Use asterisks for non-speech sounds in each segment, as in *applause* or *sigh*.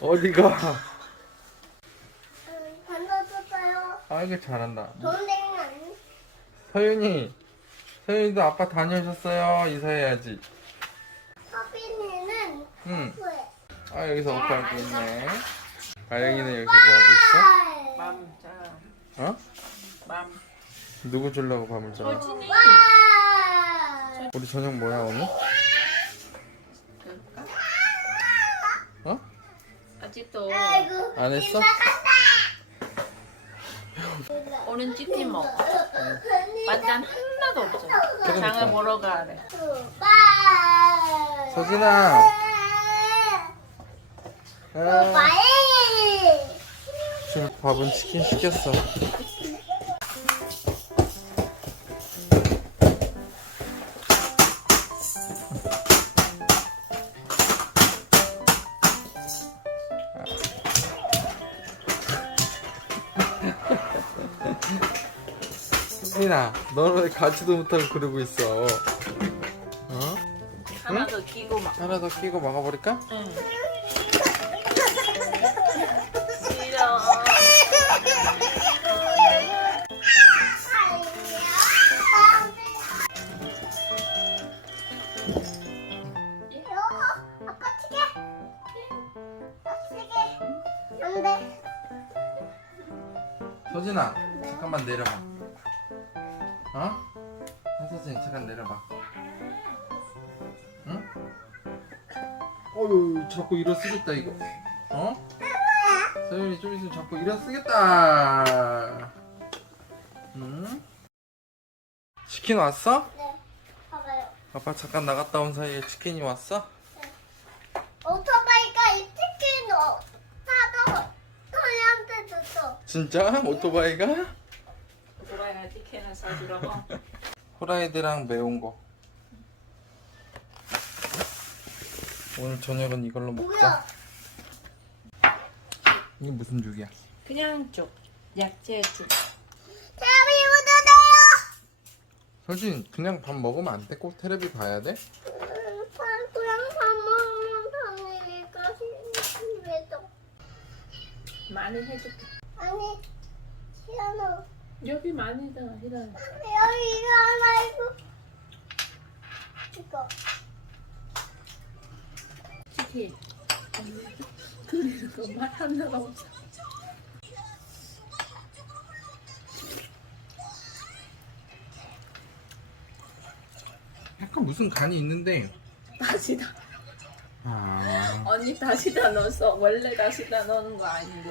어디가? *laughs* 음, 아 이거 잘한다. 음. 서윤이, 서윤도 아빠 다녀오셨어요. 네. 이사해야지. 서빈이는 응. 음. 아 여기서 옷 네, 아, 갈고 있네. 가영이는 아, 여기뭐 네. 여기 하고 있어? 밤 자. 어? 밤. 누구 주려고 밤을 자? *laughs* 우리 저녁 뭐야 저진이. 오늘? 또. 안 했어? 오늘 찌찌 먹어 반찬 하나도 없어 그러니까. 장을 보러 가래 오진아 *laughs* 오빠 *laughs* <야. 웃음> 밥은 치킨 시켰어 승인아 너는 왜 가지도 못하고 그러고 있어 하나 더 끼고 막 하나 더 끼고 막아버릴까? 응 서진아, 잠깐만 내려봐. 천천 잠깐 내려봐. 응? 어유 자꾸 일어 쓰겠다 이거. 어? 서윤이 좀 있으면 자꾸 일어 쓰겠다. 응? 치킨 왔어? 네. 봐봐요. 아빠 잠깐 나갔다 온 사이에 치킨이 왔어? 네. 오토바이가 이 치킨 어 사도 서윤한테 줬어. 진짜? 오토바이가? 돌아야 치킨을 사주라고? 프라이드랑 매운 거. 오늘 저녁은 이걸로 먹자. 뭐야? 이게 무슨 죽이야? 그냥 죽. 약재 죽. 테레비 보도 돼요. 솔직히 그냥 밥 먹으면 안 돼. 꼭 테레비 봐야 돼. 살고양 음, 밥 먹으면 밥이니까 신기해도 많이 해줄게. 아니 시원해. 여기 많이다 이런. 여기 가거 하나 이거. 이거. 치킨. 그리고 맛 하나 넣자. 약간 무슨 간이 있는데 다시다 아... *laughs* 언니 다시다 넣었어 원래 다시다 넣는거아니고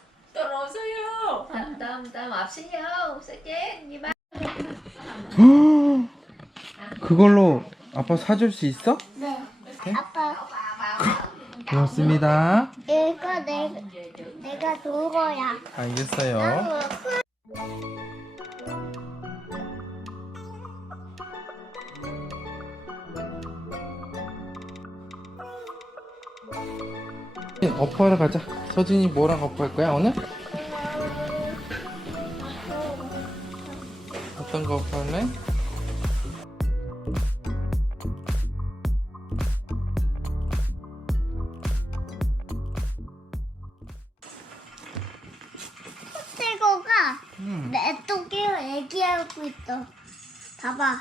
들어 오세다담다담 앞세요. 새끼 게 이만. 그걸로 아빠 사줄 수 있어? 네. 네? 아빠. *laughs* 고맙습니다. 이거 내 내가 도거야. 알겠어요. *laughs* 어퍼를 가자. 서진이 뭐랑 어퍼할 거야 오늘? 어떤 거가 음. 내토끼 얘기하고 있어. 봐봐.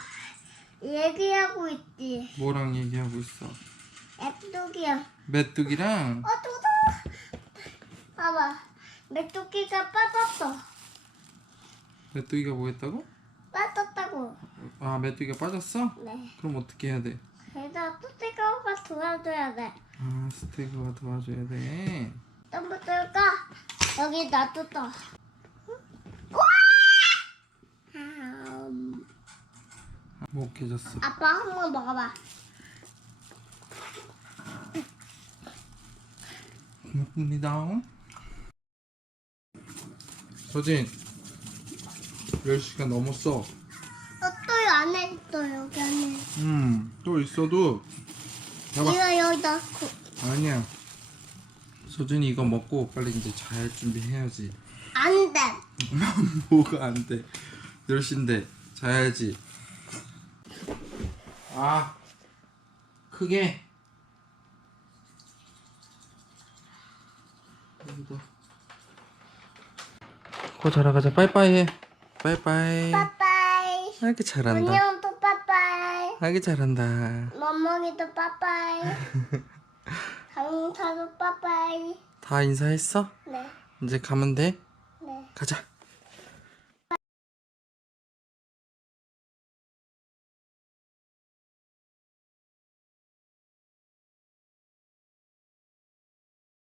얘기하고 있지. 뭐랑 얘기하고 있어? 메뚜기야. 메뚜기랑? 어, 어 도도. *laughs* 봐봐. 메뚜기가 빠졌어. 메뚜기가 뭐 했다고? 빠졌다고. 아 메뚜기가 빠졌어? 네. 그럼 어떻게 해야 돼? 그래서 스티커가 도와줘야 돼. 아 스티커가 도와줘야 돼. 덤블 뚫까 여기 놔뒀다. 못 깨졌어. 아빠 한 번 먹어봐. 먹습니진 1 0시간 넘었어. 어, 또 안에 또 여기 안에. 음, 또 있어도. 잡아. 이거 여기 넣고. 아니야. 소진이 이거 먹고 빨리 이제 자잘 준비해야지. 안 돼. *laughs* 뭐가 안 돼? 10시인데 자야지. 아, 크게. 여기다. 그거 자러 가자. 빠이빠이 해. 빠이빠이. 빠이빠이. 아기 잘한다. 안녕도 빠이빠이. 아기 잘한다. 멍멍이도 빠이빠이. *laughs* 강사도 빠이다 인사했어? 네. 이제 가면 돼? 네. 가자.